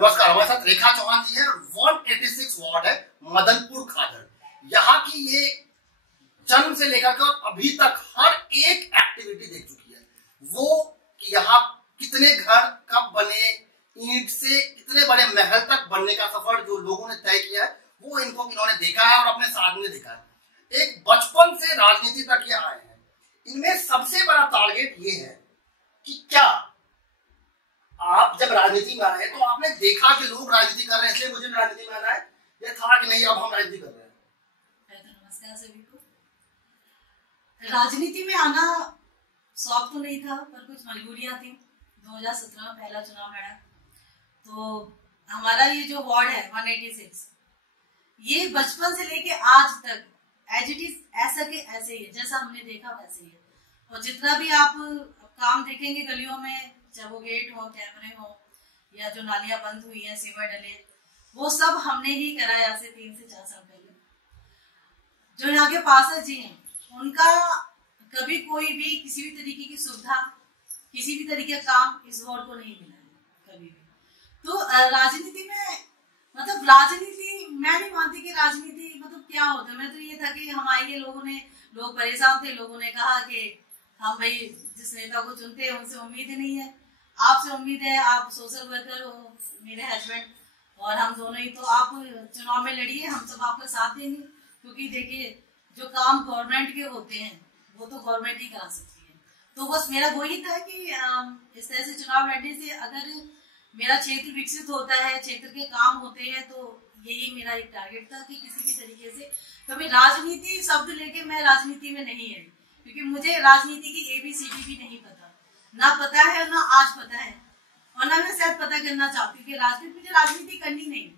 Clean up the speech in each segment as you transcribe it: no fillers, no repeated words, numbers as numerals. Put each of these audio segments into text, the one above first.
नमस्कार, हमारे साथ रेखा चौहान जी है। 186 वार्ड है मदनपुर खादर। यहाँ की ये जन्म से लेकर के और अभी तक हर एक एक्टिविटी देख चुकी है। वो कि यहाँ कितने घर कब बने, ईंट से इतने बड़े महल तक बनने का सफर जो लोगों ने तय किया है वो इन्होंने देखा है और अपने सामने देखा है। एक बचपन से राजनीति तक ये आए हैं। इनमें सबसे बड़ा टारगेट ये है कि क्या आप जब राजनीति में आए तो आपने देखा कि लोग राजनीति कर रहे हैं इसलिए मुझे राजनीति में आना है, ये था कि नहीं अब हम राजनीति कर रहे हैं? तो नमस्कार सभी को। राजनीति में आना शौक तो नहीं था पर कुछ मजबूरियां थी। 2017 में पहला चुनाव लड़ा तो हमारा ये जो वार्ड है 186 ये बचपन से लेके आज तक एज इट इज ऐसा के ऐसे ही है, जैसा हमने देखा वैसे ही है। और जितना भी आप काम देखेंगे गलियों में, चाहे वो गेट हो, कैमरे हो या जो नालियां बंद हुई है, सीवर डले, वो सब हमने ही कराया आज से 3 से 4 साल पहले। जो यहाँ के पार्षद जी हैं उनका कभी कोई भी किसी भी तरीके की सुविधा, किसी भी तरीके का काम इस वार्ड को नहीं मिला है कभी भी। तो राजनीति में मतलब राजनीति मैं नहीं मानती कि राजनीति मतलब क्या होता है। मैं तो ये था कि हमारे लोग परेशान थे, लोगों ने कहा कि हम भाई जिस नेता को चुनते हैं उनसे उम्मीद ही नहीं है, आपसे उम्मीद है, आप सोशल वर्कर हो मेरे हस्बैंड और हम दोनों ही, तो आप चुनाव में लड़िए, हम सब आपका साथ देंगे। क्योंकि देखिए जो काम गवर्नमेंट के होते हैं वो तो गवर्नमेंट ही करा सकती है। तो बस मेरा वही था कि इस तरह से चुनाव लड़ने से अगर मेरा क्षेत्र विकसित होता है, क्षेत्र के काम होते हैं, तो यही मेरा एक टारगेट था कि किसी भी तरीके से कभी राजनीति शब्द लेके मैं राजनीति में नहीं आई। क्योंकि मुझे राजनीति की ABCD भी नहीं ना पता है ना आज पता है और ना मैं शायद पता करना चाहती हूँ कि मुझे राजनीति करनी नहीं।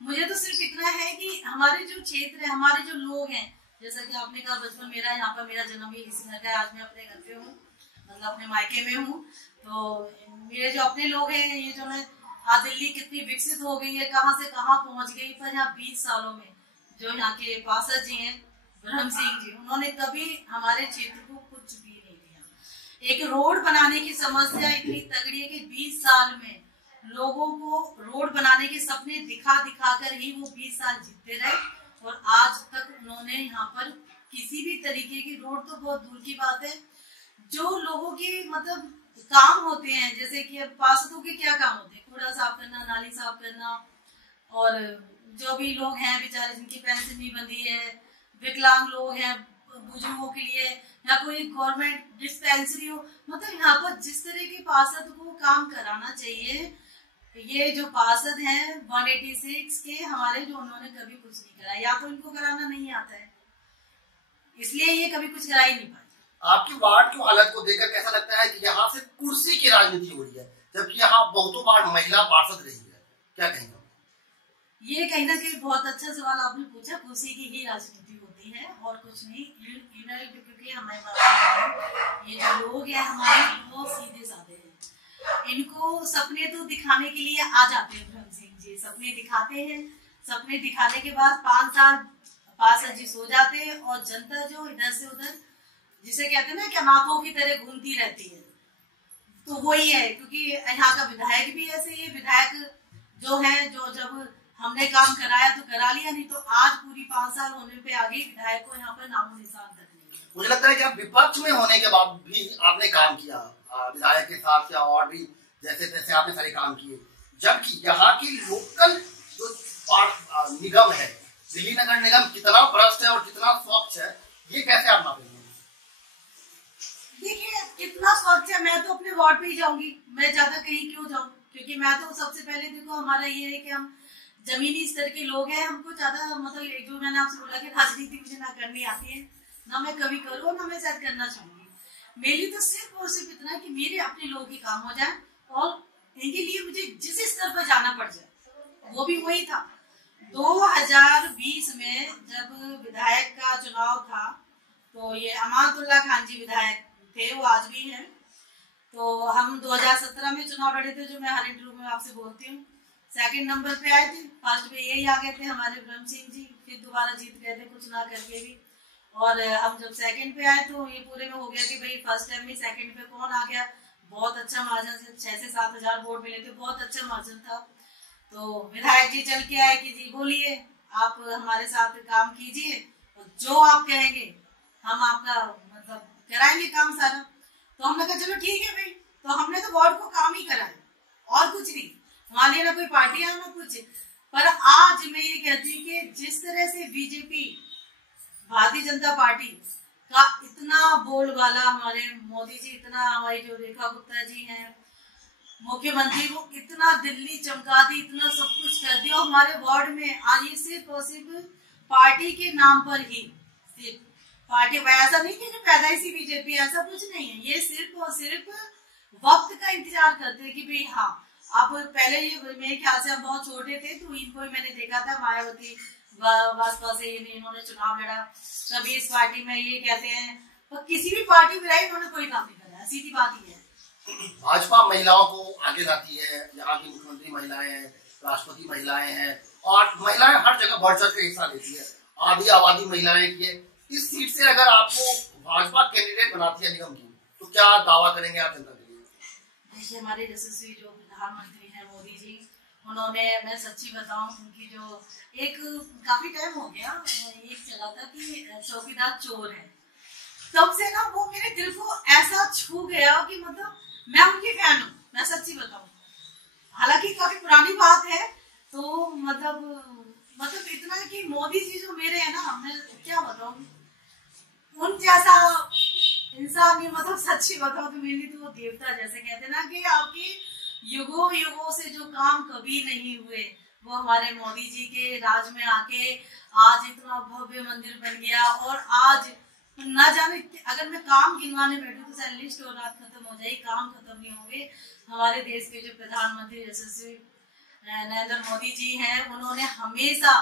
मुझे तो सिर्फ इतना है कि हमारे जो क्षेत्र है, हमारे जो लोग हैं, जैसा कि आपने कहा बचपन मेरा यहाँ पर, मेरा जन्म ही इसी घर का है। आज मैं अपने घर पे हूँ, मतलब अपने मायके में हूँ। तो मेरे जो अपने लोग हैं, ये जो है आज दिल्ली कितनी विकसित हो गई है, कहाँ से कहाँ पहुँच गई, पर यहाँ 20 सालों में जो यहाँ के पार्षद जी हैं ब्रह्म सिंह जी, उन्होंने कभी हमारे क्षेत्र को कुछ भी नहीं दिया। एक रोड बनाने की समस्या इतनी तगड़ी है कि 20 साल में लोगों को रोड बनाने के सपने दिखा कर ही वो 20 साल जीतते रहे और आज तक उन्होंने यहाँ पर किसी भी तरीके की रोड, तो बहुत दूर की बात है, जो लोगों के मतलब काम होते हैं, जैसे कि अब पार्षदों के क्या काम होते हैं, कूड़ा साफ करना, नाली साफ करना, और जो भी लोग हैं बेचारे जिनकी पेंशन नहीं बंधी है, विकलांग लोग हैं, बुजुर्गों के लिए, या कोई गवर्नमेंट डिस्पेंसरी हो, मतलब यहाँ पर जिस तरह के पार्षद को काम कराना चाहिए, ये जो पार्षद हैं 186 के हमारे, जो उन्होंने कभी कुछ नहीं कराया, या तो इनको कराना नहीं आता है इसलिए ये कभी कुछ करा ही नहीं पाए। आपकी वार्ड की हालत को देखकर कैसा लगता है कि यहाँ से कुर्सी की राजनीति हो रही है, जबकि यहाँ बहुतों बार महिला पार्षद रही है, क्या कहेंगे? ये कहीं ना कहीं बहुत अच्छा सवाल आपने पूछा। कुर्सी की ही राजनीति होती है और कुछ नहीं। क्योंकि हमारे पास ये जो लोग हैं हमारे, वो सीधे साधे हैं। इनको सपने तो दिखाने के लिए आ जाते हैं ब्रह्म सिंह जी, सपने दिखाते हैं, सपने दिखाने के बाद 5 साल पार्षद जी सो जाते हैं और जनता जो इधर से उधर, जिसे कहते हैं ना कि अनाथों की तरह घूमती रहती है, तो वही है। क्योंकि यहाँ का विधायक भी ऐसे ही, विधायक जो है, जो जब हमने काम कराया तो करा लिया, नहीं तो आज पूरी 5 साल होने पे आगे विधायक को यहाँ पर नामो निशान तक नहीं। मुझे लगता है कि आप विपक्ष में होने के बाद भी आपने काम किया विधायक के साथ, या और भी जैसे तैसे आपने सारे काम किए, जबकि यहाँ की लोकल जो निगम है, दिल्ली नगर निगम, कितना भ्रष्ट है और कितना स्वच्छ है, ये कैसे आप मापेंगे? देखिए कितना स्वच्छ है, मैं तो अपने वार्ड पे ही जाऊंगी, मैं ज्यादा कहीं क्यों जाऊँ? क्योंकि मैं तो सबसे पहले देखो हमारा ये है कि हम जमीनी स्तर के लोग हैं, हमको ज्यादा मतलब जो मैंने आपसे बोला कि राजनीति मुझे ना करनी आती है, ना मैं कभी करूँ, ना मैं शायद करना चाहूंगी। मेरी तो सिर्फ और सिर्फ इतना है कि मेरे अपने लोगों के काम हो जाए और इनके लिए मुझे जिस स्तर पर जाना पड़ जाए, वो भी वही था। 2020 में जब विधायक का चुनाव था तो ये अमानतुल्लाह खान जी विधायक थे, वो आज भी हैं। तो हम 2017 में चुनाव लड़े थे, जो मैं हर इंटरव्यू में आपसे बोलती हूँ। 2nd नंबर पे आए थे, फर्स्ट पे यही आ गए थे हमारे ब्रह्म सिंह जी, फिर दोबारा जीत गए थे कुछ ना करके भी। और हम जब 2nd पे आए तो ये पूरे में हो गया कि भाई फर्स्ट टाइम में 2nd पे कौन आ गया, बहुत अच्छा मार्जिन से 6 से 7 हजार वोट मिले थे, बहुत अच्छा मार्जिन था। तो विधायक जी चल के आए कि जी बोलिए, आप हमारे साथ काम कीजिए, जो आप कहेंगे हम आपका मतलब कराएंगे काम सारा। तो हमने कहा चलो ठीक है भाई। तो हमने तो वार्ड को काम ही कराया और कुछ नहीं, हमारे ना कोई पार्टियां ना कुछ। पर आज मैं ये कहती हूँ कि जिस तरह से बीजेपी भारतीय जनता पार्टी का इतना बोलबाला, हमारे मोदी जी इतना, हमारी जो रेखा गुप्ता जी हैं मुख्यमंत्री, वो इतना दिल्ली चमका दी, इतना सब कुछ कर दिया हमारे वार्ड में। आज ये सिर्फ और सिर्फ पार्टी के नाम पर ही, सिर्फ पार्टी, ऐसा नहीं कि पैदाइशी बीजेपी, ऐसा कुछ नहीं है। ये सिर्फ और सिर्फ वक्त का इंतजार करते हैं कि भाई हाँ आप पहले, ये मेरे ख्याल से हम बहुत छोटे थे तो इनको ही मैंने देखा था, मायावती भाजपा से इन्होंने चुनाव लड़ा, कभी इस पार्टी में ये कहते हैं, पर किसी भी पार्टी में रही इन्होंने कोई काम नहीं करा, सीधी बात ही है। भाजपा महिलाओं को आगे लाती है, यहाँ की मुख्यमंत्री महिलाएं हैं, राष्ट्रपति महिलाएं हैं, और महिलाएं हर जगह बढ़ चढ़ के हिस्सा लेती है, आधी आबादी महिलाएं की है। इस सीट से अगर आपको भाजपा कैंडिडेट बनाती है निगम की, तो क्या दावा करेंगे आप जनता के लिए? देखिए हमारे यशस्वी जो प्रधानमंत्री हैं मोदी जी, उन्होंने, मैं सच्ची बताऊं, उनकी जो एक काफी टाइम हो गया ये चला था कि चौकीदार चोर है, तब से ना वो मेरे दिल को ऐसा छू गया कि मतलब मैं उनकी फैन हूँ, मैं सच्ची बताऊं। हालांकि काफी पुरानी बात है, तो मतलब इतना कि मोदी जी जो मेरे है ना, मैं क्या बताऊं, उन जैसा इंसान नहीं, मतलब सच्ची बताओ तो मेरी तो वो देवता जैसे कहते हैं ना कि आपकी युगों युगों से जो काम कभी नहीं हुए वो हमारे मोदी जी के राज में आके आज इतना भव्य मंदिर बन गया। और आज ना जाने, अगर मैं काम गिनवाने बैठूं तो शायद लिस्ट और रात खत्म हो जाए, काम खत्म नहीं होंगे। हमारे देश के जो प्रधानमंत्री यशस्वी नरेंद्र मोदी जी हैं, उन्होंने हमेशा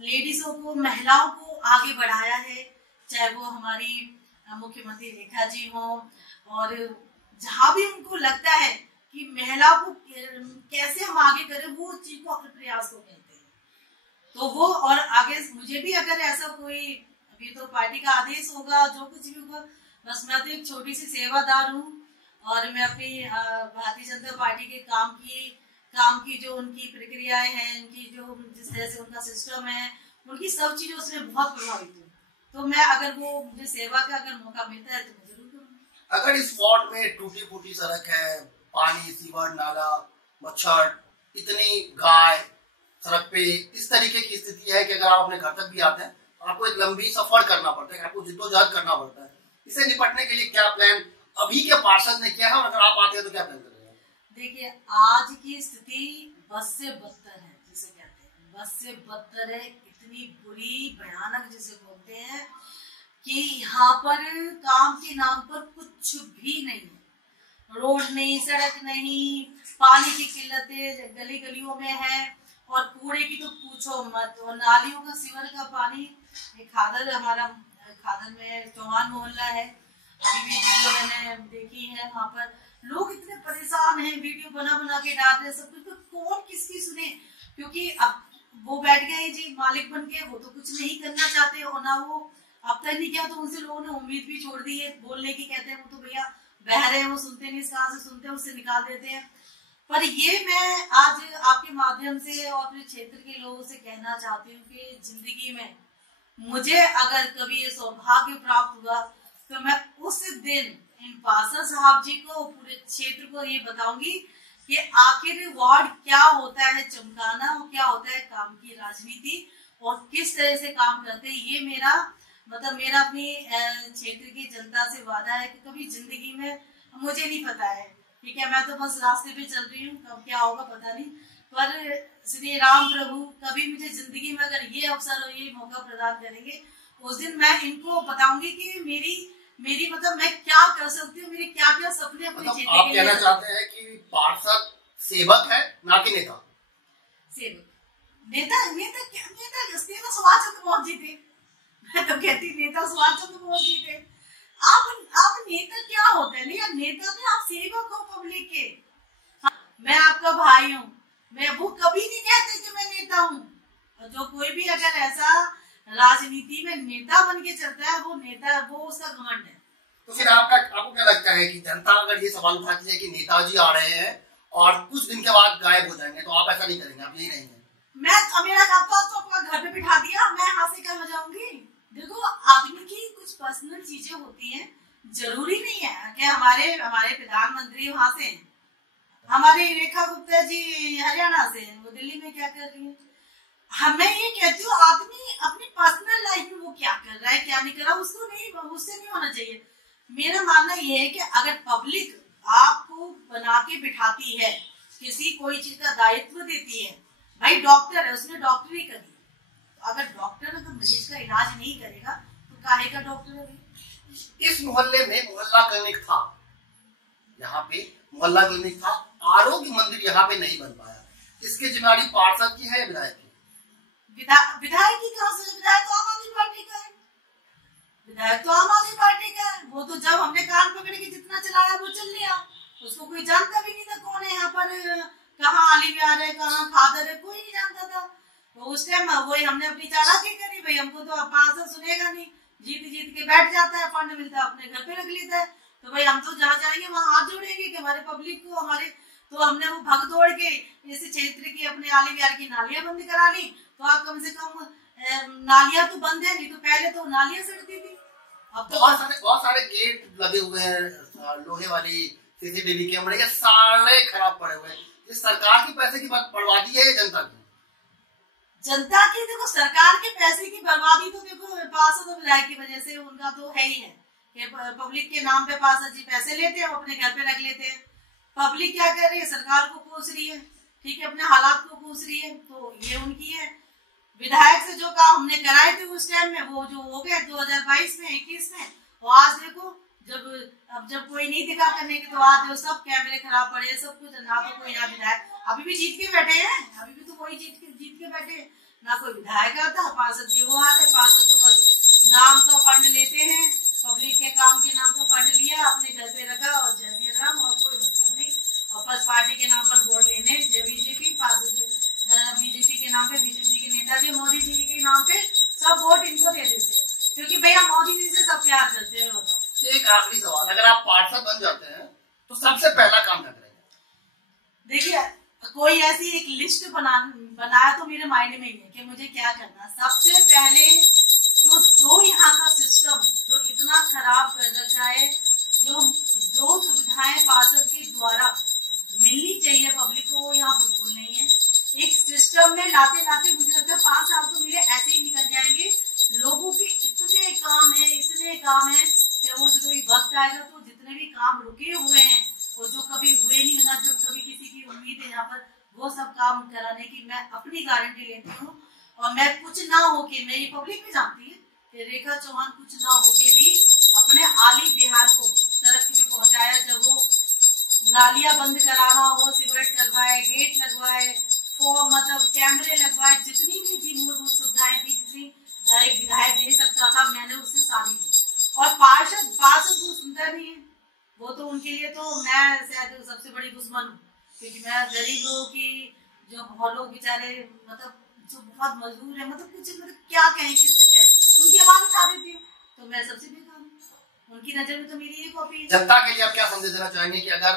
लेडीजों को, महिलाओं को आगे बढ़ाया है, चाहे वो हमारी मुख्यमंत्री रेखा जी हो, और जहां भी उनको लगता है कि महिला को कैसे हम आगे करें, वो चीज को अपने प्रयास को कहते हैं। तो वो, और आगे मुझे भी अगर ऐसा कोई, अभी तो पार्टी का आदेश होगा, जो कुछ भी होगा, बस मैं तो एक छोटी सी सेवादार हूँ, और मैं अपनी भारतीय जनता पार्टी के काम की जो उनकी प्रक्रियाएं हैं, उनकी जो जिस तरह से उनका सिस्टम है, उनकी सब चीजों से बहुत प्रभावित हूँ। तो मैं, अगर वो मुझे सेवा का अगर मौका मिलता है तो मैं जरूर करूँगी। अगर इस वार्ड में टूटी फूटी सड़क है, पानी, सीवर, नाला, मच्छर, इतनी गाय सड़क पे, इस तरीके की स्थिति है कि अगर आप अपने घर तक भी आते हैं आपको एक लंबी सफर करना पड़ता है, आपको जिद्दोजहद करना पड़ता है। इसे निपटने के लिए क्या प्लान अभी के पार्षद ने किया है, और अगर आप आते हैं तो क्या प्लान करेंगे? देखिए आज की स्थिति बस से बदतर है, जिसे कहते हैं बस से बदतर है, इतनी बुरी, भयानक जिसे बोलते हैं, कि यहाँ पर काम के नाम पर कुछ भी नहीं है। रोड नहीं, सड़क नहीं, पानी की किल्लतें गली गलियों में है, और कूड़े की तो पूछो मत। और नालियों का, सीवर का पानी, खादर, हमारा खादर में चौहान मोहल्ला है, अभी भी वीडियो मैंने देखी है, वहाँ पर लोग इतने परेशान हैं, वीडियो बना बना के डाल रहे हैं सब कुछ, तो कौन किसकी सुने? क्योंकि अब वो बैठ गए जी मालिक बन के, वो तो कुछ नहीं करना चाहते, और ना वो अब तक नहीं किया, तो उनसे लोगों ने उम्मीद भी छोड़ दी है बोलने की। कहते हैं वो तो भैया बहरे हैं, वो सुनते नहीं, कहाँ से सुनते हैं, उससे निकाल देते हैं। पर ये मैं आज आपके माध्यम से और अपने क्षेत्र के लोगों से कहना चाहती हूँ कि जिंदगी में मुझे अगर कभी ये सौभाग्य प्राप्त हुआ तो मैं उस दिन इन पार्षद साहब जी को, पूरे क्षेत्र को ये बताऊंगी कि आखिर वार्ड क्या होता है चमकाना, और क्या होता है काम की राजनीति, और किस तरह से काम करते हैं। ये मेरा अपनी क्षेत्र की जनता से वादा है कि कभी जिंदगी में, मुझे नहीं पता है, ठीक है, मैं तो बस रास्ते पे चल रही हूँ, कब क्या होगा पता नहीं, पर श्री राम प्रभु कभी मुझे जिंदगी में अगर ये अवसर और ये मौका प्रदान करेंगे, उस दिन मैं इनको बताऊंगी कि मेरी मैं क्या कर सकती हूँ, मेरे क्या क्या सपने अपने क्षेत्र आप कहना चाहते हैं कि पार्षद सेवक है, ना कि नेता? सेवक, नेता सुभाष चंद्र बोस जी थे, मैं तो कहती नेता सुभाष चंद्र बोस जी थे। आप नेता क्या होता है? नहीं, नेता तो आप सेवक हो पब्लिक के। हाँ, मैं आपका भाई हूँ, मैं वो कभी नहीं कहते कि मैं नेता हूँ। और जो कोई भी अगर ऐसा राजनीति में नेता बन के चलता है, वो नेता, वो उसका घमंड है। तो फिर आपको क्या लगता है कि जनता अगर ये सवाल उठाती है कि नेताजी आ रहे हैं और कुछ दिन के बाद गायब हो जाएंगे, तो आप ऐसा नहीं करेंगे, आप यही रहेंगे। मेरा तो अपना घर पे बिठा दिया, मैं यहाँ से कहाँ जाऊंगी। देखो आदमी की कुछ पर्सनल चीजें होती हैं, जरूरी नहीं है कि हमारे प्रधानमंत्री वहां से हैं, हमारी रेखा गुप्ता जी हरियाणा से हैं, वो दिल्ली में क्या कर रही है। मैं ये कहती हूँ आदमी अपनी पर्सनल लाइफ में वो क्या कर रहा है क्या नहीं कर रहा उससे नहीं होना चाहिए। मेरा मानना ये है कि अगर पब्लिक आपको बना के बिठाती है, किसी कोई चीज का दायित्व देती है, भाई डॉक्टर है उसने डॉक्टरी करी, अगर डॉक्टर अगर मरीज का इलाज नहीं करेगा तो काहे का डॉक्टर है। इस मोहल्ले में मोहल्ला क्लिनिक था, यहाँ पे मोहल्ला क्लिनिक था, आरोग्य मंदिर यहाँ पे नहीं बन पाया, इसकी जिम्मेदारी पार्षद की है या विधायक की? विधायक की कहां से? विधायक तो आम आदमी पार्टी का है, विधायक तो आम आदमी पार्टी का है। वो तो जब हमने कान पकड़ के जितना चलाया वो चल लिया, उसको कोई जानता भी नहीं था कौन है यहाँ पर, कहाँ आली बिहार है, कहाँ खादर है, कोई नहीं जानता था। तो उस टाइम वही हमने अपनी चालाकी करी, भाई हमको तो पार्षद सुनेगा नहीं, जीत के बैठ जाता है, फंड मिलता है अपने घर पे रख लेता है, तो भाई हम तो जहाँ जाएंगे वहाँ हाथ जोड़ेंगे कि हमारे पब्लिक को हमारे। तो हमने वो भग दौड़ के इस क्षेत्र की अपने आली बिहार की नालियां बंद करा ली, तो आप कम से कम नालियां तो बंद है, नहीं तो पहले तो नालियां सड़ती थी। अब तो बहुत सारे गेट लगे हुए हैं, लोहे वाली सीसीटीवी कैमरे, ये सारे खराब पड़े हुए हैं। ये सरकार की पैसे की बर्बादी है या जनता की? जनता की। देखो सरकार के पैसे की बर्बादी तो देखो पार्षद और विधायक की वजह से उनका तो है ही है कि पब्लिक के नाम पे पार्षद जी पैसे लेते हैं, अपने घर पे रख लेते हैं। पब्लिक क्या कर रही है? सरकार को कोस रही है, ठीक है, अपने हालात को कोस रही है, तो ये उनकी है। विधायक से जो काम हमने कराए थे उस टाइम में वो जो हो गए 2022 में 21 में, और आज देखो जब कोई नहीं दिखा करने के, तो आज सब कैमरे खराब पड़े, सब कुछ, ना तो कोई, ना विधायक अभी भी जीत के बैठे हैं, अभी भी तो कोई जीत के बैठे, ना कोई विधायक आता, पार्षद जी वो आ रहे, पार्षद तो बस नाम का फंड लेते हैं, पब्लिक के काम के नाम का फंड लिया, अपने घर पे रखा और जय राम, और कोई मतलब नहीं। और बस पार्टी के नाम पर वोट लेने, जय बीजेपी, बीजेपी के नाम पे, बीजेपी के नेताजी मोदी जी के नाम पे सब वोट इनको दे देते हैं, क्योंकि भैया मोदी जी से सब प्यार करते हैं। बताओ, एक आखिरी सवाल, अगर आप पार्षद बन जाते हैं तो सबसे पहला काम क्या करेंगे? देखिए कोई ऐसी एक लिस्ट बनाया तो मेरे माइंड में ही है कि मुझे क्या करना। सबसे पहले तो जो यहाँ का सिस्टम जो इतना खराब कर रखा है, जो सुविधाएं पार्षद के द्वारा मिलनी चाहिए पब्लिक को, वो यहाँ बिल्कुल नहीं है। एक सिस्टम में लाते लाते मुझे लगता है 5 साल तो मेरे ऐसे ही निकल जाएंगे। लोगों के इतने काम है कि वो जो भी वक्त आएगा तो जितने भी काम रुके हुए हैं और जो कभी हुए नहीं, ना जो कभी किसी की उम्मीद है यहाँ पर, वो सब काम कराने की मैं अपनी गारंटी लेती हूँ। और मैं कुछ ना होके, मेरी पब्लिक भी जानती है कि रेखा चौहान कुछ ना होके भी अपने आली बिहार को तरक्की में पहुंचाया। जब वो नालियां बंद कराना हो, सीवरेज करवाए, गेट लगवाए, मतलब कैमरे लगवाए, जितनी भी थी मूलभूत सुविधाएं थी, जितनी एक विधायक दे सकता था, मैंने उससे सारी दी। और पार्षद तो सुनता नहीं है, वो तो उनके लिए तो मैं शायद सबसे बड़ी दुश्मन हूँ, क्योंकि मैं गरीब लोगों की, जो बहुत लोग बेचारे मतलब जो बहुत मजबूर है, मतलब कुछ क्या कहें, किससे कहें, उनकी आवाज उठा देती हूँ, तो मैं सबसे बेकार हूँ उनकी नजर में, तो मेरी ये कॉपी है। जनता के लिए आप क्या संदेश देना चाहेंगे कि अगर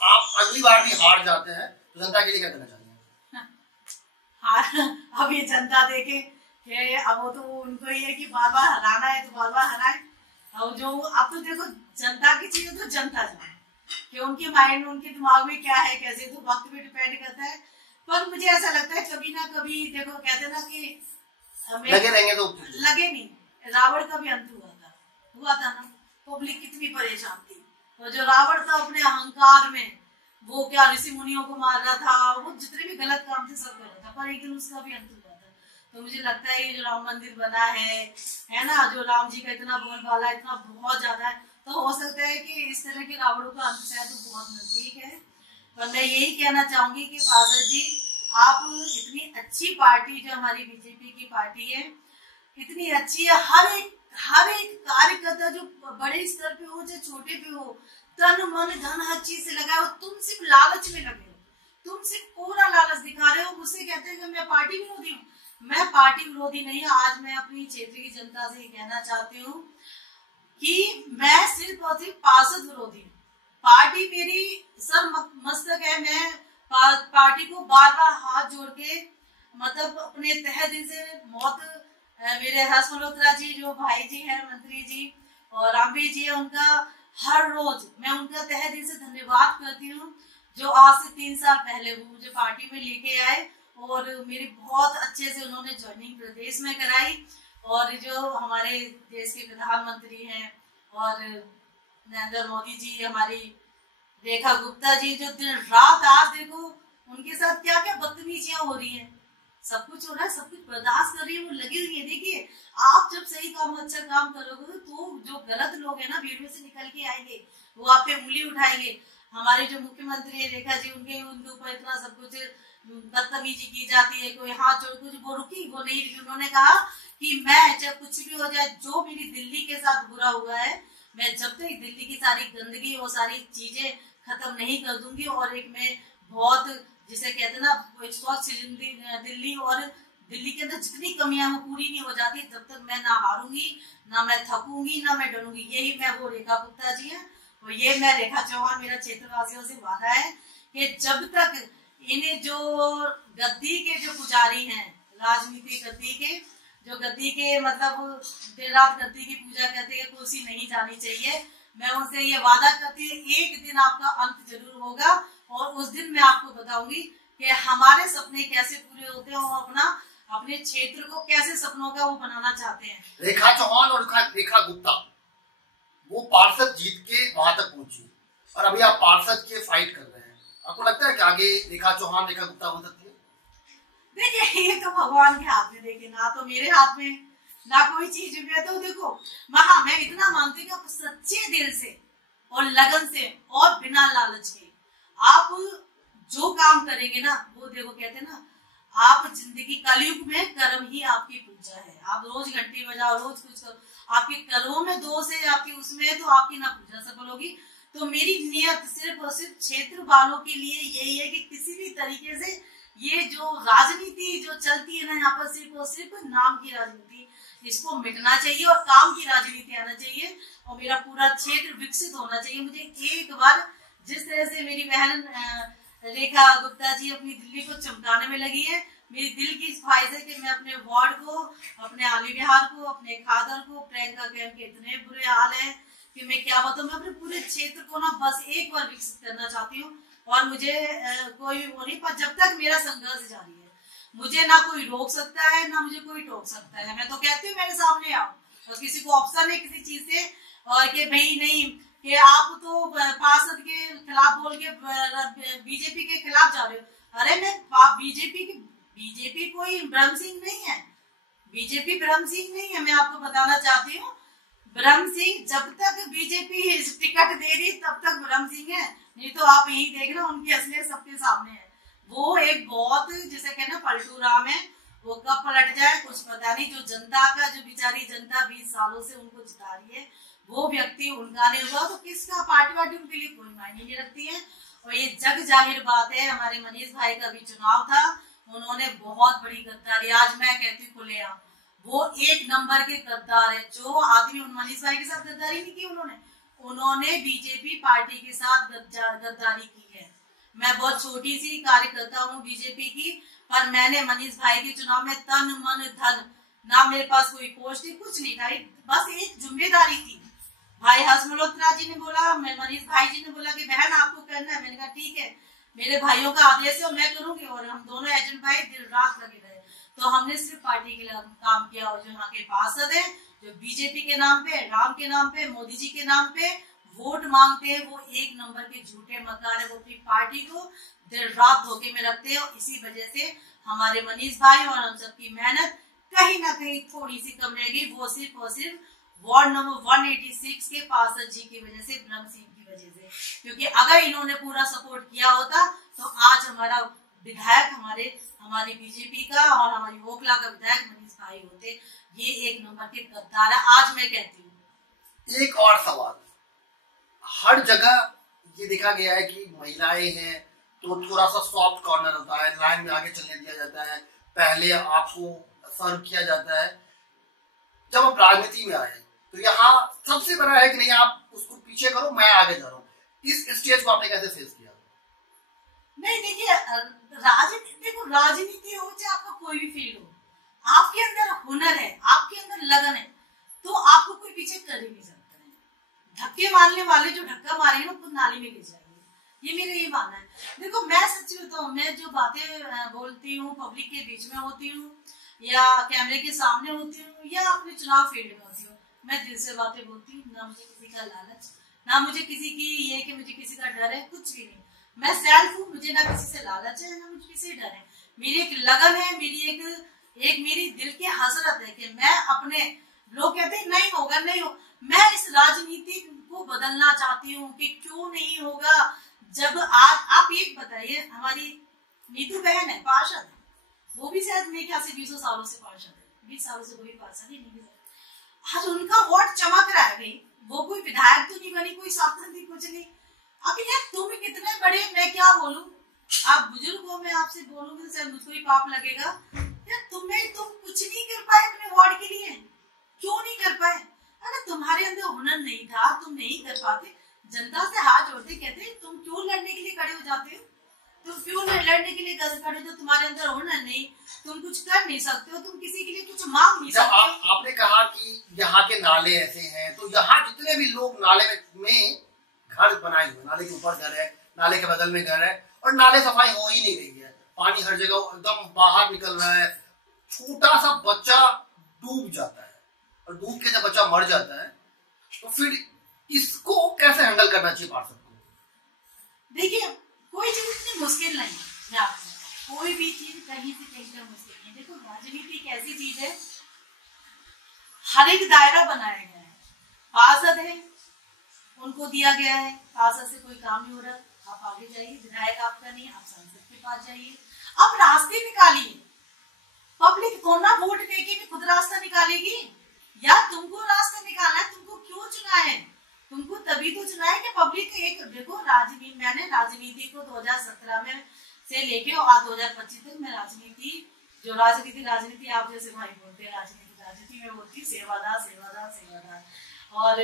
आप अगली बार भी हार जाते हैं तो जनता के लिए क्या देना चाहेंगे? अब ये जनता देखे कि अब वो तो उनको ये है कि बार बार हराना है तो बार बार हराए। अब तो देखो जनता की चीजें तो जनता जाने कि उनके माइंड, उनके दिमाग में क्या है, कैसे, तो वक्त पे डिपेंड करता है। पर मुझे ऐसा लगता है कभी ना कभी, देखो कहते ना कि लगे रहेंगे तो लगे नहीं। रावण का भी अंत हुआ था ना, पब्लिक कितनी परेशान थी, और जो रावण था अपने अहंकार में वो क्या ऋषि मुनियों को मार रहा था, वो जितने भी गलत काम थे सब कर रहा था, पर एक दिन उसका भी अंत हुआ था। तो मुझे लगता है ये जो राम मंदिर बना है ना, जो राम जी का इतना बोलबाला, इतना बहुत ज्यादा है, तो हो सकता है कि इस तरह के रावणों का अंत शायद तो बहुत नजदीक है। पर मैं यही कहना चाहूंगी कि पार्षद जी, आप इतनी अच्छी पार्टी जो हमारी बीजेपी की पार्टी है, इतनी अच्छी है, हर एक कार्यकर्ता जो बड़े स्तर पे हो चाहे छोटे पे हो, तन मन धन हर चीज से लगा हो। तुम सिर्फ लालच में लगे हो, तुम सिर्फ पूरा लालच दिखा रहे हो। मुझसे कहते हैं कि मैं पार्टी विरोधी हूँ, मैं पार्टी विरोधी नहीं। आज मैं अपनी क्षेत्र की जनता से कहना चाहती हूँ कि मैं सिर्फ और सिर्फ पार्षद विरोधी हूँ। पार्टी मेरी सर मस्तक है। मैं पार्टी को बार बार हाथ जोड़ के मतलब अपने तहे दिल से बहुत मेरे हर्ष मल्होत्रा जी जो भाई जी हैं, मंत्री जी और रामवीर जी है, उनका हर रोज मैं उनका तहे दिल से धन्यवाद करती हूँ, जो आज से 3 साल पहले वो मुझे पार्टी में लेके आए और मेरी बहुत अच्छे से उन्होंने ज्वाइनिंग प्रदेश में कराई। और जो हमारे देश के प्रधानमंत्री हैं और नरेंद्र मोदी जी, हमारी रेखा गुप्ता जी, जो दिन रात आज देखो उनके साथ क्या क्या बदतमीजियां हो रही हैं, सब कुछ हो रहा है, सब कुछ बर्दाश्त कर रही है, वो लगी हुई है। देखिए आप जब सही काम अच्छा काम करोगे तो जो गलत लोग हैं ना भीड़ में से निकल के आएंगे, वो आप पे उंगली उठाएंगे। हमारे जो मुख्यमंत्री है रेखा जी, उनके ऊपर इतना सब कुछ बदतमीजी की जाती है, कोई हाथ जोड़ कुछ वो रुकी, वो नहीं रुकी। उन्होंने कहा कि मैं जब कुछ भी हो जाए, जो मेरी दिल्ली के साथ बुरा हुआ है, मैं जब तक दिल्ली की सारी गंदगी और सारी चीजें खत्म नहीं कर दूंगी और एक मैं बहुत जिसे कहते हैं ना स्वच्छ दिल्ली और दिल्ली के अंदर जितनी कमियां वो पूरी नहीं हो जाती, जब तक मैं ना हारूंगी, ना मैं थकूंगी, ना मैं डरूंगी। यही मैं वो रेखा गुप्ता जी है और ये मैं रेखा चौहान, मेरा क्षेत्रवासियों से वादा है कि जब तक इन्हें जो गद्दी के जो पुजारी हैं, राजनीति गद्दी के जो गद्दी के मतलब देर रात गद्दी की पूजा करते हैं, कुर्सी नहीं जानी चाहिए। मैं उनसे ये वादा करती हूँ एक दिन आपका अंत जरूर होगा और उस दिन मैं आपको बताऊंगी कि हमारे सपने कैसे पूरे होते हैं और अपने क्षेत्र को कैसे सपनों का वो बनाना चाहते हैं। रेखा चौहान और रेखा गुप्ता वो पार्षद जीत के वहां तक पहुंची और अभी आप पार्षद के फाइट कर रहे हैं। आपको लगता है कि आगे रेखा चौहान रेखा गुप्ता हो सकती है? देखिए ये तो भगवान के हाथ में, देखिए ना तो मेरे हाथ में ना कोई चीज में। तो देखो मैं इतना मानती हूँ कि सच्चे दिल से और लगन से और बिना लालच के आप जो काम करेंगे ना, वो देखो कहते हैं ना, आप जिंदगी कलयुग में कर्म ही आपकी पूजा है। आप रोज घंटी बजाओ, रोज कुछ करो, आपके कर्मों में दोष है, आपकी उसमें है, तो आपकी ना पूजा सफल होगी। तो मेरी नियत सिर्फ और सिर्फ क्षेत्र वालों के लिए यही है कि किसी भी तरीके से ये जो राजनीति जो चलती है ना यहाँ पर, सिर्फ और सिर्फ नाम की राजनीति, इसको मिटना चाहिए और काम की राजनीति आना चाहिए और मेरा पूरा क्षेत्र विकसित होना चाहिए। मुझे एक बार जिस तरह से मेरी बहन रेखा गुप्ता जी अपनी दिल्ली को चमकाने में लगी है, मेरी दिल की ख्वाहिश है कि मैं अपने वार्ड को, अपने आली विहार को, अपने खादर को, प्रियंका कैंप के इतने बुरे हाल है कि मैं क्या बताऊं, मैं अपने पूरे क्षेत्र को ना बस एक बार विकसित करना चाहती हूँ और मुझे कोई वो नहीं, पर जब तक मेरा संघर्ष जारी है मुझे ना कोई रोक सकता है ना मुझे कोई टोक सकता है। मैं तो कहती हूँ मेरे सामने आओ, और किसी को ऑप्शन है किसी चीज से और कि भाई नहीं कि आप तो पार्षद के खिलाफ बोल के बीजेपी के खिलाफ जा रहे हो। अरे मैं बीजेपी कोई ब्रह्म सिंह नहीं है, बीजेपी ब्रह्म सिंह नहीं है। मैं आपको बताना चाहती हूँ ब्रह्म सिंह जब तक बीजेपी टिकट दे रही तब तक ब्रह्म सिंह है, नहीं तो आप यही देखना उनकी असलियत सबके सामने है। वो एक बहुत जिसे कहना पलटू राम है, वो कब पलट जाए कुछ पता नहीं। जो जनता का जो बेचारी जनता 20 सालों से उनको जिता रही है, वो व्यक्ति उनका नहीं हुआ तो किसका? पार्टी वार्टी उनके लिए कोई मायने नहीं रखती है। और ये जग जाहिर बात है, हमारे मनीष भाई का भी चुनाव था, उन्होंने बहुत बड़ी गद्दारी, आज मैं कहती हूँ खुलेआम, वो 1 नंबर के गद्दार है। जो आदमी मनीष भाई के साथ गद्दारी नहीं की उन्होंने बीजेपी पार्टी के साथ गद्दारी की है। मैं बहुत छोटी सी कार्यकर्ता हूँ बीजेपी की, पर मैंने मनीष भाई के चुनाव में तन मन धन, ना मेरे पास कोई पोस्ट थी, कुछ नहीं था, बस एक जिम्मेदारी थी। भाई हर्ष मल्होत्रा जी ने बोला, मनीष भाई जी ने बोला कि बहन आपको करना है, मैंने कहा ठीक है, मेरे भाइयों का आदेश है और मैं करूंगी। और हम दोनों एजेंट भाई दिन रात लगे रहे, तो हमने सिर्फ पार्टी के लिए काम किया। और जो यहाँ के पार्षद है जो बीजेपी के नाम पे, राम के नाम पे, मोदी जी के नाम पे वोट मांगते हैं, वो 1 नंबर के झूठे मकान है। वो अपनी पार्टी को दिन रात धोखे में रखते हैं और इसी वजह से हमारे मनीष भाई और हम सबकी मेहनत कहीं ना कहीं थोड़ी सी कम रह गई। वो सिर्फ और सिर्फ वार्ड नंबर 186 के पार्षद जी की वजह से, ब्रह्म सिंह की वजह से, क्योंकि अगर इन्होंने पूरा सपोर्ट किया होता तो आज हमारा विधायक हमारी बीजेपी का और हमारी ओखला का विधायक मनीष भाई होते। ये 1 नंबर के गद्दार है, आज मैं कहती हूँ। एक और सवाल, हर जगह ये देखा गया है कि महिलाएं हैं तो थोड़ा सा सॉफ्ट कॉर्नर होता है, लाइन में आगे चलने दिया जाता है, पहले आपको सर्व किया जाता है। जब आप राजनीति में आए तो यहाँ सबसे बड़ा है कि नहीं आप उसको पीछे करो, मैं आगे जा रहा हूँ। इस स्टेज को आपने कैसे फेस किया? नहीं देखिए, राजनीति हो चाहे आपका कोई भी फील्ड हो, आपके अंदर हुनर है, आपके अंदर लगन है, तो आपको कोई पीछे कर ही नहीं सकता है। धक्के मारने वाले जो धक्का मारेंगे ना खुद नाली में गिर जाएंगे, ये मेरा ये मानना है। देखो मैं सच्ची बताऊं, मैं जो बातें बोलती हूँ पब्लिक के बीच में होती हूँ या कैमरे के सामने होती हूँ या अपने चुनाव फील्ड में होती हूँ, मैं दिल से बातें बोलती हूँ। ना मुझे किसी का लालच, ना मुझे किसी की ये कि मुझे किसी का डर है, कुछ भी नहीं। मैं सेल्फ हूँ, मुझे ना किसी से लालच है ना मुझे किसी से डर है। मेरी एक लगन है, मेरी एक मेरी दिल की हसरत है कि मैं अपने, लोग कहते हैं नहीं होगा नहीं हो, मैं इस राजनीति को बदलना चाहती हूँ कि क्यों नहीं होगा। जब आज आप एक बताइए, हमारी नीतू बहन है, पार्षद है, वो भी शायद मेरे ख्याल से 20 सालों से पार्षद है, 20 सालों से कोई पार्षद ही नहीं है। आज उनका वोट चमक रहा है भाई, वो कोई विधायक तो नहीं बनी, कोई सांसद नहीं, कुछ नहीं। अब यार तुम कितने बड़े, मैं क्या बोलूं, आप बुजुर्ग हो, मैं आपसे बोलूंगी तो शायद मुझको ही पाप लगेगा। यार तुम कुछ नहीं कर पाए अपने वार्ड के लिए, क्यों नहीं कर पाए? अगर तुम्हारे अंदर हुनर नहीं था, तुम नहीं कर पाते, जनता से हाथ जोड़ते कहते तुम क्यों लड़ने के लिए खड़े हो जाते हो? तुम क्यों लड़ने के लिए खड़े हो? तुम्हारे अंदर हुनर नहीं, तुम कुछ कर नहीं सकते हो, तुम किसी के लिए कुछ मांग नहीं सकते। आपने कहा कि यहाँ के नाले ऐसे हैं, तो यहाँ जितने भी लोग नाले में घर बनाए हुए, नाले के ऊपर घर है, नाले के बगल में घर है, और नाले सफाई हो ही नहीं रही है, पानी हर जगह एकदम बाहर निकल रहा है, छोटा सा बच्चा डूब जाता है, और डूब के जब बच्चा मर जाता है तो फिर इसको कैसे हैंडल करना चाहिए पार्षद को? देखिए कोई चीज इतनी मुश्किल नहीं है, मैं आपको बताऊं, कोई भी चीज कहीं से कहीं तक मुश्किल नहीं है। देखो राजनीति एक ऐसी चीज है, हर एक दायरा बनाया गया है, पार्षद है उनको दिया गया है, पार्षद से कोई काम नहीं हो रहा, आप आगे जाइए, विधायक आपका नहीं, आप सांसद के पास जाइए, अब रास्ते निकालिए। पब्लिक को ना वोट देके भी खुद रास्ता निकालेगी, या तुमको रास्ता निकालना है? तुमको क्यों चुना है? तुमको तभी तो चुना है कि पब्लिक एक, देखो राजनीति, मैंने राजनीति को 2017 में से लेके और 2025 तक मैं राजनीति आप जैसे भाई बोलते हैं, राजनीति में होती सेवादार। और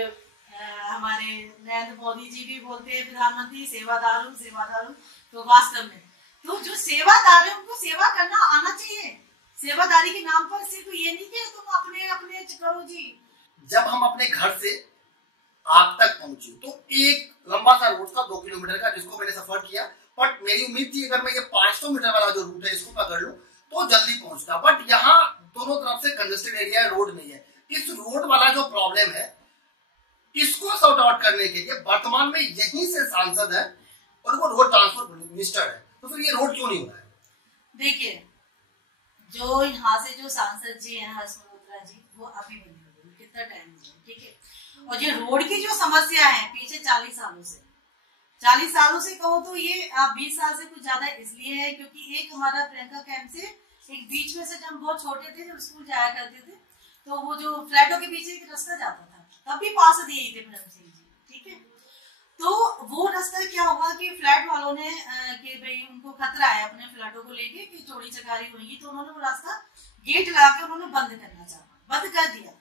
हमारे नरेंद्र मोदी जी भी बोलते हैं प्रधानमंत्री सेवादार। तो वास्तव में तो जो सेवादार है उनको सेवा करना आना चाहिए। सेवादारी के नाम पर सिर्फ ये नहीं कि तुम अपने करो जी। जब हम अपने घर से आप तक पहुंचे तो एक लंबा सा रूट था 2 किलोमीटर का, जिसको मैंने सफर किया, बट मेरी उम्मीद थी अगर मैं ये 500 मीटर वाला जो रूट है इसको पकड़ लूं तो जल्दी पहुंचता, बट यहाँ दोनों तरफ से कंजेस्टेड एरिया है, रोड नहीं है। इस रोड वाला जो प्रॉब्लम है इसको सॉर्ट आउट करने के लिए वर्तमान में यहीं से सांसद है और वो रोड ट्रांसपोर्ट मिनिस्टर है, तो फिर ये रोड क्यों नहीं हो रहा है? देखिए जो यहाँ से जो सांसद जी हैं हर्ष मल्होत्रा जी, वो अभी बने हुए, कितना टाइम हुआ, ठीक है। और ये रोड की जो समस्या है पीछे 40 सालों से कहो तो ये 20 साल से कुछ ज्यादा इसलिए है क्योंकि एक हमारा प्रियंका कैंप से एक बीच में से जब हम बहुत छोटे थे, जब स्कूल जाया करते थे, तो वो जो फ्लैटों के पीछे एक रास्ता जाता था, तब भी पार्षद यही थे ब्रह्म सिंह जी, ठीक है। तो वो रास्ता क्या हुआ कि फ्लैट वालों ने कि भाई उनको खतरा है अपने फ्लैटों को लेके कि चोरी चकारी होगी, तो उन्होंने वो रास्ता गेट लगा के उन्होंने बंद करना चाहा, बंद कर दिया।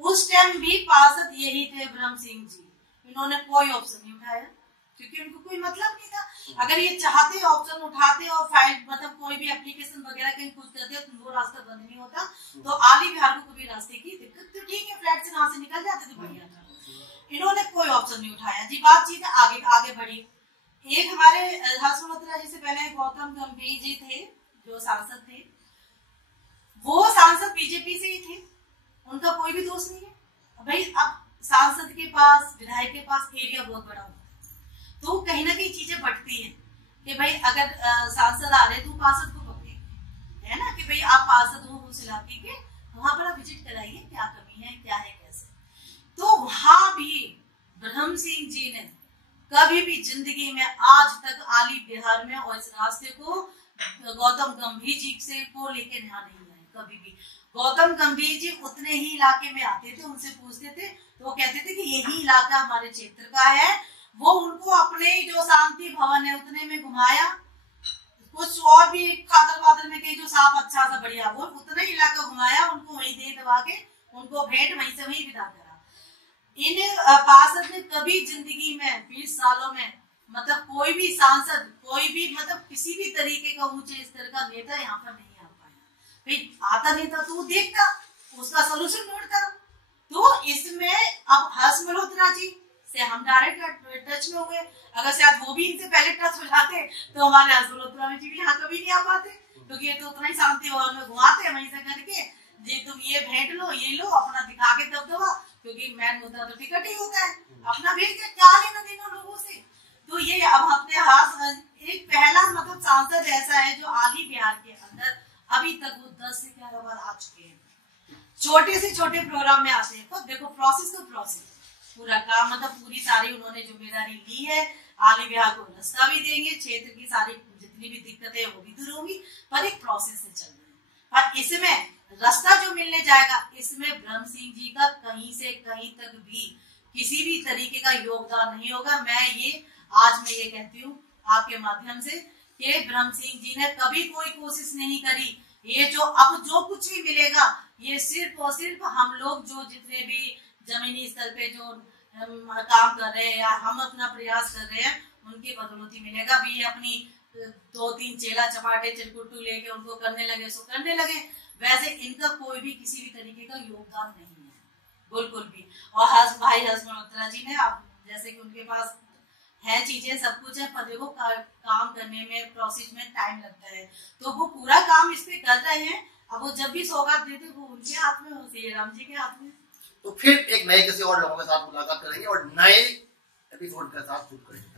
उस टाइम भी पार्षद यही थे ब्रह्म सिंह जी, इन्होंने कोई ऑप्शन नहीं उठाया क्योंकि उनको कोई मतलब नहीं था। अगर ये चाहते ऑप्शन उठाते और फाइल मतलब कोई भी एप्लीकेशन वगैरह कहीं कुछ करते तो वो रास्ता बंद नहीं होता, तो आली बिहार को कभी रास्ते की दिक्कत तो ठीक है, फ्लैट से वहां से निकल जाते थे, बढ़िया था। इन्होंने कोई ऑप्शन नहीं उठाया जी, बातचीत आगे बढ़ी। एक हमारे हर्ष मल्होत्रा जी से पहले गौतम गंभीर जी थे जो सांसद थे, वो सांसद बीजेपी से ही थे, उनका कोई भी दोष नहीं है भाई। अब सांसद के पास, विधायक के पास एरिया बहुत बड़ा होता है, तो कहीं ना कहीं चीजें बढ़ती हैं कि भाई अगर सांसद आ रहे तो पार्षद को पकड़ेंगे, है ना, कि भाई आप पार्षद हो उस इलाके के, वहां पर आप विजिट कराइए, क्या कमी है, क्या है, कैसे। तो वहां भी ब्रह्म सिंह जी ने कभी भी जिंदगी में आज तक आली बिहार में और इस रास्ते को गौतम गंभीर जी से को लेके यहाँ नहीं आए कभी भी। गौतम गंभीर जी उतने ही इलाके में आते थे, उनसे पूछते थे तो वो कहते थे कि यही इलाका हमारे क्षेत्र का है। वो उनको अपने जो शांति भवन है उतने में घुमाया, कुछ और भी खादर में कहीं जो साफ अच्छा सा बढ़िया, वो उतना ही इलाका घुमाया, उनको वहीं दे दबा के उनको भेंट वहीं से वहीं विदा करा। इन पार्षद ने कभी जिंदगी में 20 सालों में मतलब कोई भी सांसद, कोई भी मतलब किसी भी तरीके का ऊंचे स्तर का नेता यहाँ पर नहीं आ पाया। भाई आता नेता तो वो देखता, उसका सोल्यूशन ढूंढता। तो इसमें अब हर्ष मल्होत्रा जी से हम डायरेक्ट टच में हुए। अगर शायद वो भी इनसे पहले टच हो जाते तो हमारे हर्ष मल्होत्रा जी भी यहाँ कभी नहीं आ पाते, क्योंकि ये तो उतना ही शांति भवन में घुमाते हैं वहीं से करके, जी तुम ये भेंट लो, ये लो, अपना दिखा के दबदबा, क्योंकि मैन मुद्दा तो टिकट ही होता है, अपना भेज के क्या लेना देना लोगों से। तो ये अब अपने हाथ एक पहला मतलब सांसद ऐसा है जो आली बिहार के अंदर अभी तक वो 10 से 11 बार आ चुके हैं, छोटे से छोटे प्रोग्राम में आते हैं। तो देखो प्रोसेस तो प्रोसेस पूरा काम मतलब पूरी सारी उन्होंने जिम्मेदारी ली है। आली बिहार को रास्ता भी देंगे, क्षेत्र की सारी जितनी भी दिक्कतें वो भी दूर होंगी, पर एक प्रोसेस से चल रहे हैं। और इसमें रास्ता जो मिलने जाएगा, इसमें ब्रह्म सिंह जी का कहीं से कहीं तक भी किसी भी तरीके का योगदान नहीं होगा। मैं ये कहती हूँ आपके माध्यम से कि ब्रह्म सिंह जी ने कभी कोई कोशिश नहीं करी। ये जो अब जो कुछ भी मिलेगा ये सिर्फ और सिर्फ हम लोग जो जितने भी जमीनी स्तर पे जो काम कर रहे हैं या हम अपना प्रयास कर रहे हैं उनकी बदौलती मिलेगा। भी ये अपनी 2-3 चेला चपाटे चिरकुट्टू लेके उनको करने लगे सो करने लगे, वैसे इनका कोई भी किसी भी तरीके का योगदान नहीं है बिल्कुल भी। और हर्ष मल्होत्रा जी ने अब जैसे कि उनके पास है चीजें सब कुछ है, पर देखो काम करने में प्रोसेस में टाइम लगता है, तो वो पूरा काम इस पे कर रहे हैं। अब वो जब भी सौगात देते वो उनके हाथ में, श्री राम जी के हाथ में। तो फिर एक नए किसी और लोगों के साथ मुलाकात करेंगे और नए एपिसोड के साथ शुरू करेंगे।